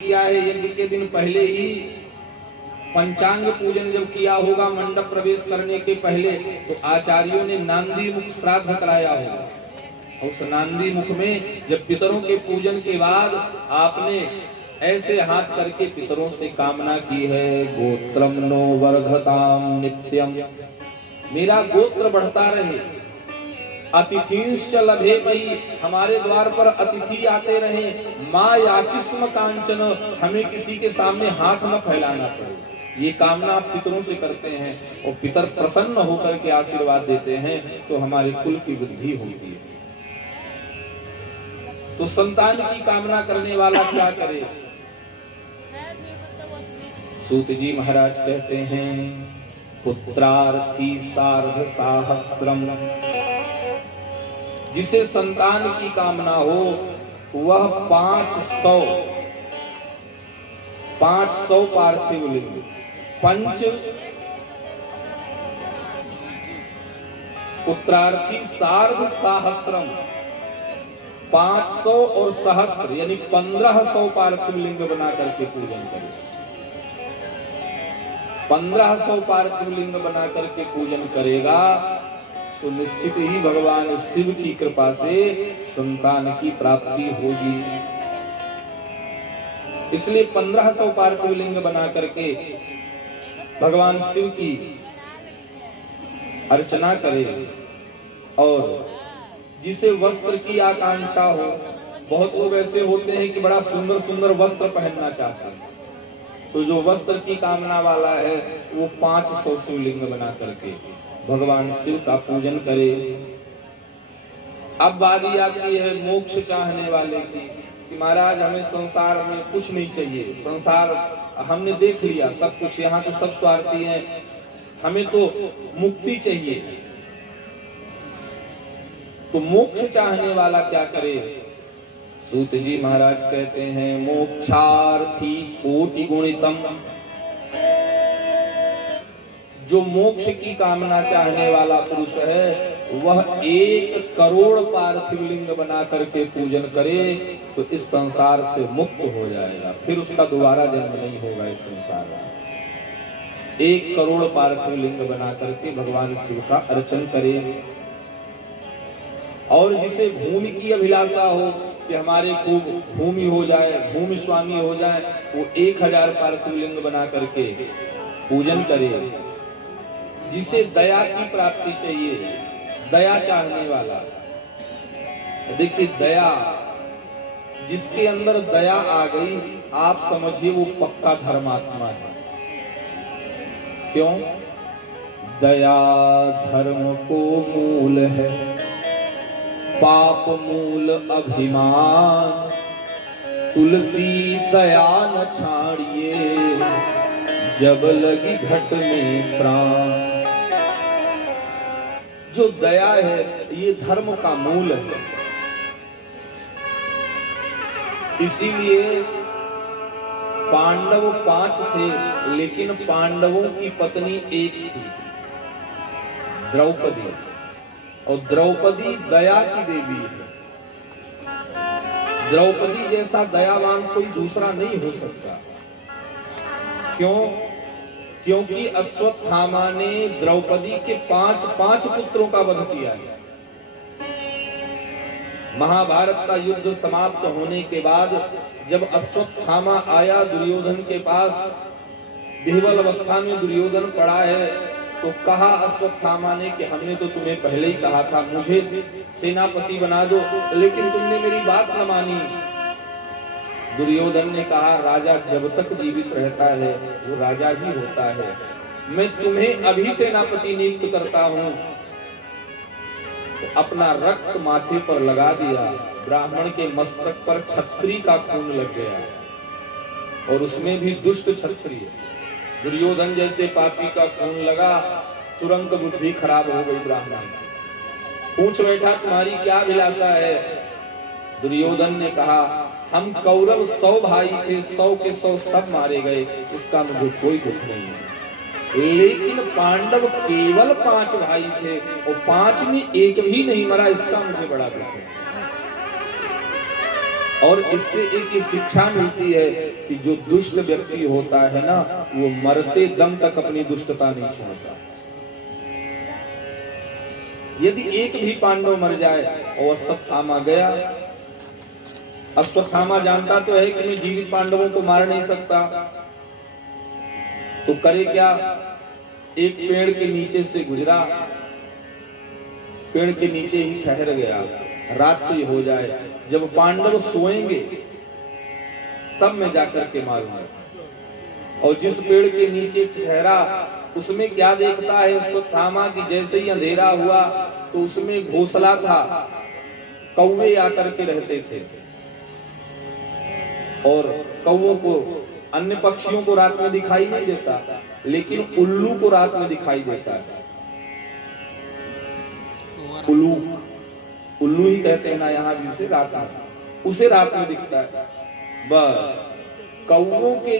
किया है। यज्ञ के दिन पहले ही पंचांग पूजन जब किया होगा, मंडप प्रवेश करने के पहले, तो आचार्यों ने नांदी मुख श्राद्ध कराया होगा। उस नांदी मुख में जब पितरों के पूजन के बाद आपने ऐसे हाथ करके पितरों से कामना की है, गोत्रम नो वर्धताम नित्यम, मेरा गोत्र बढ़ता रहे, अतिथिंश्च लभेमहि, हमारे द्वार पर अतिथि आते रहे, माँ याचिस्म कांचन, हमें किसी के सामने हाथ न फैलाना पड़े। ये कामना आप पितरों से करते हैं और पितर प्रसन्न होकर के आशीर्वाद देते हैं तो हमारे कुल की वृद्धि होती है। तो संतान की कामना करने वाला क्या करे? सूत जी महाराज कहते हैं, पुत्रार्थी सार्ध साहस्रम, जिसे संतान की कामना हो वह 500 पार्थिव लिंग, पंच पुत्रार्थी सार्ध सहस्रम, 500 और सहस्र यानी 1500 पार्थिव लिंग बना करके पूजन करे। 1500 पार्थिव लिंग बना करके पूजन करेगा तो निश्चित ही भगवान शिव की कृपा से संतान की प्राप्ति होगी। इसलिए 1500 पार्थिव लिंग बना करके भगवान शिव की अर्चना करे। और जिसे वस्त्र की आकांक्षा हो, बहुत लोग ऐसे होते हैं कि बड़ा सुंदर सुंदर वस्त्र पहनना चाहते हैं, तो जो वस्त्र की कामना वाला है वो 500 शिवलिंग बना करके भगवान शिव का पूजन करे। अब बारी आती है मोक्ष चाहने वाले की कि महाराज हमें संसार में कुछ नहीं चाहिए, संसार हमने देख लिया सब कुछ, यहाँ तो सब स्वार्थी हैं, हमें तो मुक्ति चाहिए। तो मोक्ष चाहने वाला क्या करे? सूत जी महाराज कहते हैं, मोक्षार्थी कोटि गुणितम, जो मोक्ष की कामना चाहने वाला पुरुष है वह 1 करोड़ पार्थिव लिंग बना करके पूजन करे तो इस संसार से मुक्त हो जाएगा, फिर उसका दोबारा जन्म नहीं होगा इस संसार में। 1 करोड़ पार्थिव लिंग बना करके भगवान शिव का अर्चन करे। और जिसे भूमि की अभिलाषा हो कि हमारे को भूमि हो जाए, भूमि स्वामी हो जाए, वो 1000 पार्थिव लिंग बना करके पूजन करे। जिसे दया की प्राप्ति चाहिए, दया चाहने वाला, देखिए दया, जिसके अंदर दया आ गई आप समझिए वो पक्का धर्मात्मा है। क्यों? दया धर्म को मूल है, पाप मूल अभिमान, तुलसी दया न छाड़िए, जब लगी घट में प्राण। जो दया है ये धर्म का मूल है। इसीलिए पांडव 5 थे लेकिन पांडवों की पत्नी एक थी, द्रौपदी, और द्रौपदी दया की देवी है। द्रौपदी जैसा दयावान कोई दूसरा नहीं हो सकता। क्यों? क्योंकि अश्वत्थामा ने द्रौपदी के 5 पुत्रों का वध किया है। महाभारत का युद्ध समाप्त होने के बाद जब अश्वत्थामा आया दुर्योधन के पास, विह्वल अवस्था में दुर्योधन पड़ा है, तो कहा अश्वत्थामा ने कि हमने तो तुम्हें पहले ही कहा था मुझे सेनापति बना दो, लेकिन तुमने मेरी बात न मानी। दुर्योधन ने कहा, राजा जब तक जीवित रहता है वो राजा ही होता है, मैं तुम्हें अभी सेनापति नियुक्त करता हूं। तो अपना रक्त माथे पर लगा दिया, ब्राह्मण के मस्तक पर क्षत्रिय का खून लग गया, और उसमें भी दुष्ट क्षत्रिय। दुर्योधन जैसे पापी का खून लगा, तुरंत बुद्धि खराब हो गई ब्राह्मण। पूछ बैठा तुम्हारी क्या अभिलाषा है? दुर्योधन ने कहा, हम कौरव 100 भाई थे, 100 के 100 सब मारे गए, इसका मुझे कोई दुख नहीं है, लेकिन पांडव केवल 5 भाई थे और 5 में एक भी नहीं मरा, इसका मुझे बड़ा दुख है। और इससे एक ये शिक्षा मिलती है कि जो दुष्ट व्यक्ति होता है ना, वो मरते दम तक अपनी दुष्टता नहीं छोड़ता। यदि एक भी पांडव मर जाए और अश्वत्थामा गया, अश्वत्थामा जानता तो है कि मैं जीवित पांडवों को मार नहीं सकता, तो करे क्या, एक पेड़ के नीचे से गुजरा, पेड़ के नीचे ही ठहर गया, रात्रि हो जाए, जब पांडव सोएंगे तब मैं जाकर के मारूंगा। और जिस पेड़ के नीचे ठहरा उसमें क्या देखता है अश्वत्थामा कि जैसे ही अंधेरा हुआ तो उसमें घोंसला था, कौवे आकर के रहते थे, और कौवों को, अन्य पक्षियों को रात में दिखाई नहीं देता, लेकिन उल्लू को रात में दिखाई देता है। उल्लू, उल्लू ही कहते हैं ना यहाँ भी उसे, रात में, उसे रात में दिखता है। बस कौवों के